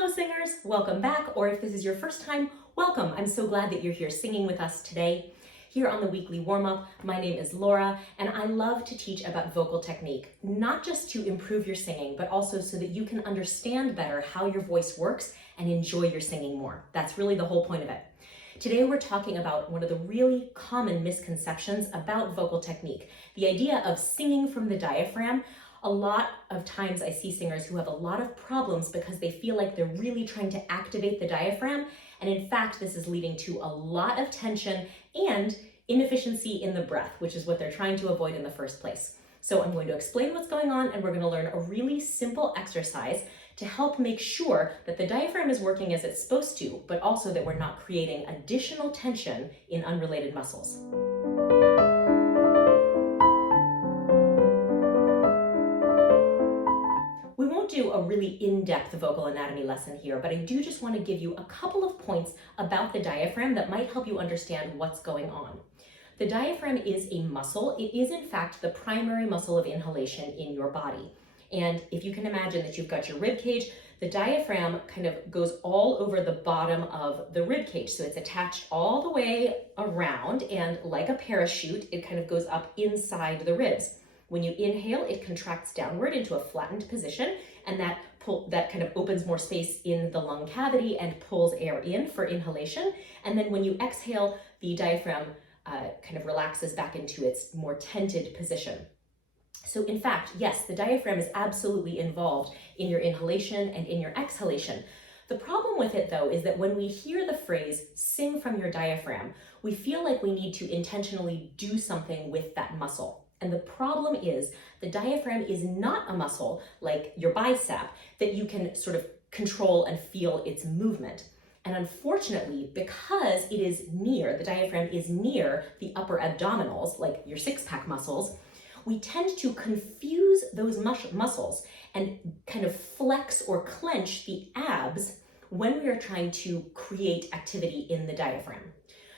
Hello singers, welcome back, or if this is your first time, welcome. I'm so glad that you're here singing with us today. Here on the weekly warm-up, my name is Laura, and I love to teach about vocal technique, not just to improve your singing, but also so that you can understand better how your voice works and enjoy your singing more. That's really the whole point of it. Today we're talking about one of the really common misconceptions about vocal technique, the idea of singing from the diaphragm. A lot of times I see singers who have a lot of problems because they feel like they're really trying to activate the diaphragm, and in fact this is leading to a lot of tension and inefficiency in the breath, which is what they're trying to avoid in the first place. So I'm going to explain what's going on, and we're going to learn a really simple exercise to help make sure that the diaphragm is working as it's supposed to, but also that we're not creating additional tension in unrelated muscles. We won't do a really in-depth vocal anatomy lesson here, but I do just want to give you a couple of points about the diaphragm that might help you understand what's going on. The diaphragm is a muscle. It is in fact the primary muscle of inhalation in your body. And if you can imagine that you've got your rib cage, the diaphragm kind of goes all over the bottom of the rib cage. So it's attached all the way around, and like a parachute, it kind of goes up inside the ribs. When you inhale, it contracts downward into a flattened position, and that kind of opens more space in the lung cavity and pulls air in for inhalation. And then when you exhale, the diaphragm kind of relaxes back into its more tented position. So in fact, yes, the diaphragm is absolutely involved in your inhalation and in your exhalation. The problem with it though is that when we hear the phrase sing from your diaphragm, we feel like we need to intentionally do something with that muscle. And the problem is the diaphragm is not a muscle like your bicep that you can sort of control and feel its movement. And unfortunately, because the diaphragm is near the upper abdominals, like your six-pack muscles, we tend to confuse those muscles and kind of flex or clench the abs when we are trying to create activity in the diaphragm.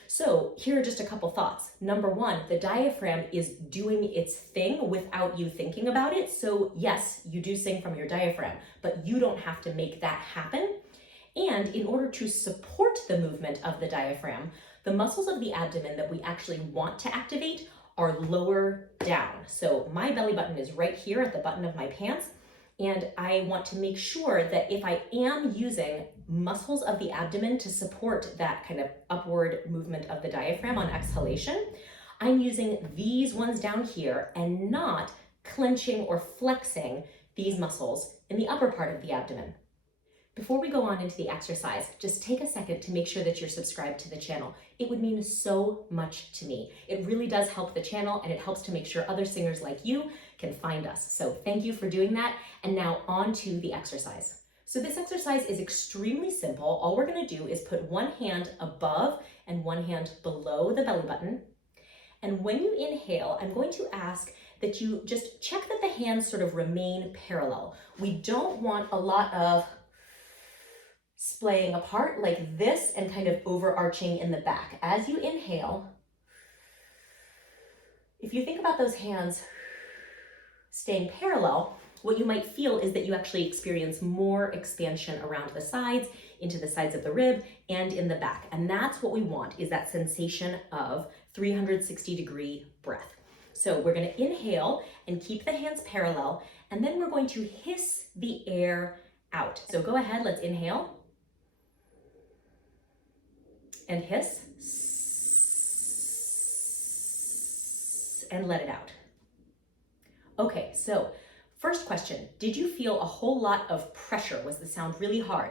So here are just a couple thoughts. Number one, the diaphragm is doing its thing without you thinking about it. So yes, you do sing from your diaphragm, but you don't have to make that happen. And in order to support the movement of the diaphragm, the muscles of the abdomen that we actually want to activate are lower down. So my belly button is right here at the button of my pants, and I want to make sure that if I am using muscles of the abdomen to support that kind of upward movement of the diaphragm on exhalation, I'm using these ones down here and not clenching or flexing these muscles in the upper part of the abdomen. Before we go on into the exercise, just take a second to make sure that you're subscribed to the channel. It would mean so much to me. It really does help the channel, and it helps to make sure other singers like you can find us. So thank you for doing that. And now on to the exercise. So this exercise is extremely simple. All we're going to do is put one hand above and one hand below the belly button. And when you inhale, I'm going to ask that you just check that the hands sort of remain parallel. We don't want a lot of splaying apart like this and kind of overarching in the back. As you inhale, if you think about those hands staying parallel, what you might feel is that you actually experience more expansion around the sides, into the sides of the rib, and in the back. And that's what we want, is that sensation of 360-degree breath. So we're going to inhale and keep the hands parallel, and then we're going to hiss the air out. So go ahead, let's inhale and hiss, and let it out. Okay, so first question, did you feel a whole lot of pressure? Was the sound really hard?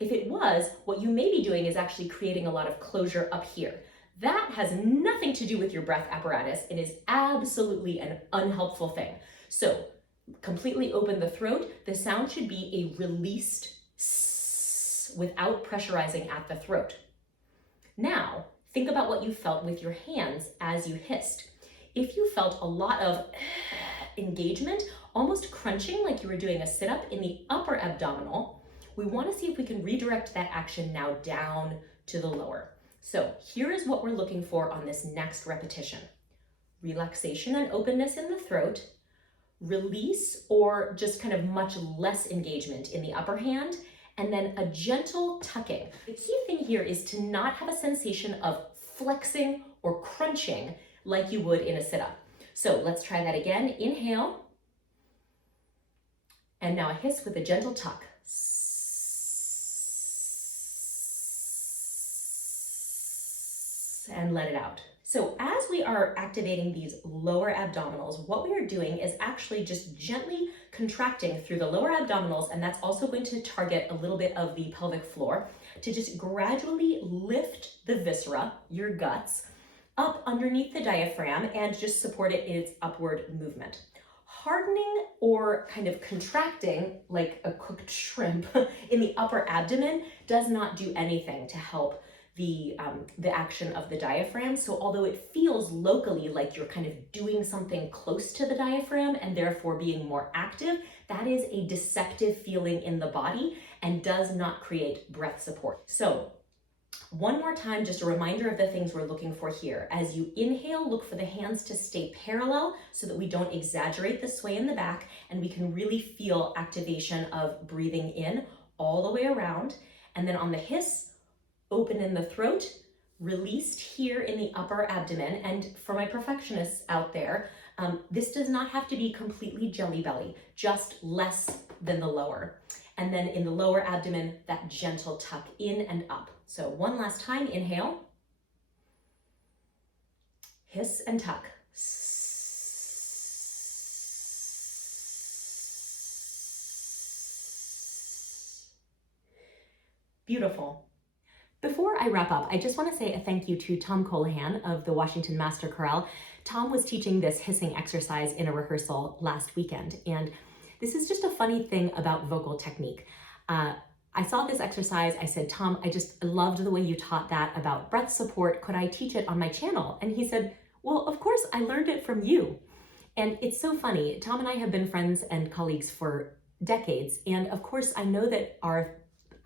If it was, what you may be doing is actually creating a lot of closure up here. That has nothing to do with your breath apparatus and is absolutely an unhelpful thing. So completely open the throat. The sound should be a released without pressurizing at the throat. Now, think about what you felt with your hands as you hissed. If you felt a lot of engagement, almost crunching like you were doing a sit-up in the upper abdominal, we want to see if we can redirect that action now down to the lower. So here is what we're looking for on this next repetition. Relaxation and openness in the throat, release or just kind of much less engagement in the upper hand, and then a gentle tucking. The key thing here is to not have a sensation of flexing or crunching like you would in a sit-up. So let's try that again. Inhale, and now a hiss with a gentle tuck. And let it out. So as we are activating these lower abdominals, what we are doing is actually just gently contracting through the lower abdominals, and that's also going to target a little bit of the pelvic floor to just gradually lift the viscera, your guts, up underneath the diaphragm and just support it in its upward movement. Hardening or kind of contracting like a cooked shrimp in the upper abdomen does not do anything to help the action of the diaphragm. So although it feels locally like you're kind of doing something close to the diaphragm and therefore being more active, that is a deceptive feeling in the body and does not create breath support. So one more time, just a reminder of the things we're looking for here. As you inhale, look for the hands to stay parallel so that we don't exaggerate the sway in the back and we can really feel activation of breathing in all the way around. And then on the hiss, open in the throat, released here in the upper abdomen. And for my perfectionists out there, this does not have to be completely jelly belly, just less than the lower. And then in the lower abdomen, that gentle tuck in and up. So one last time, inhale, hiss and tuck. Beautiful. Before I wrap up, I just want to say a thank you to Tom Colohan of the Washington Master Chorale. Tom was teaching this hissing exercise in a rehearsal last weekend, and this is just a funny thing about vocal technique. I saw this exercise, I said, Tom, I just loved the way you taught that about breath support. Could I teach it on my channel? And he said, well, of course, I learned it from you. And it's so funny. Tom and I have been friends and colleagues for decades, and of course, I know that our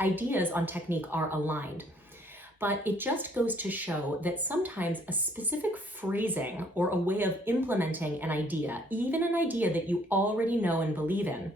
ideas on technique are aligned. But it just goes to show that sometimes a specific phrasing or a way of implementing an idea, even an idea that you already know and believe in,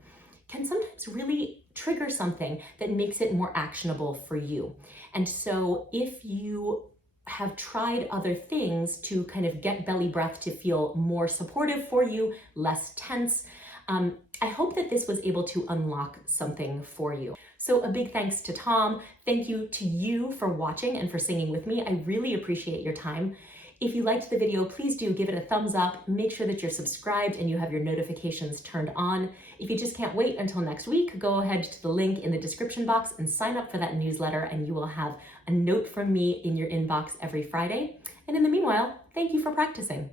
can sometimes really trigger something that makes it more actionable for you. And so if you have tried other things to kind of get belly breath to feel more supportive for you, less tense, I hope that this was able to unlock something for you. So a big thanks to Tom. Thank you to you for watching and for singing with me. I really appreciate your time. If you liked the video, please do give it a thumbs up. Make sure that you're subscribed and you have your notifications turned on. If you just can't wait until next week, go ahead to the link in the description box and sign up for that newsletter, and you will have a note from me in your inbox every Friday. And in the meanwhile, thank you for practicing.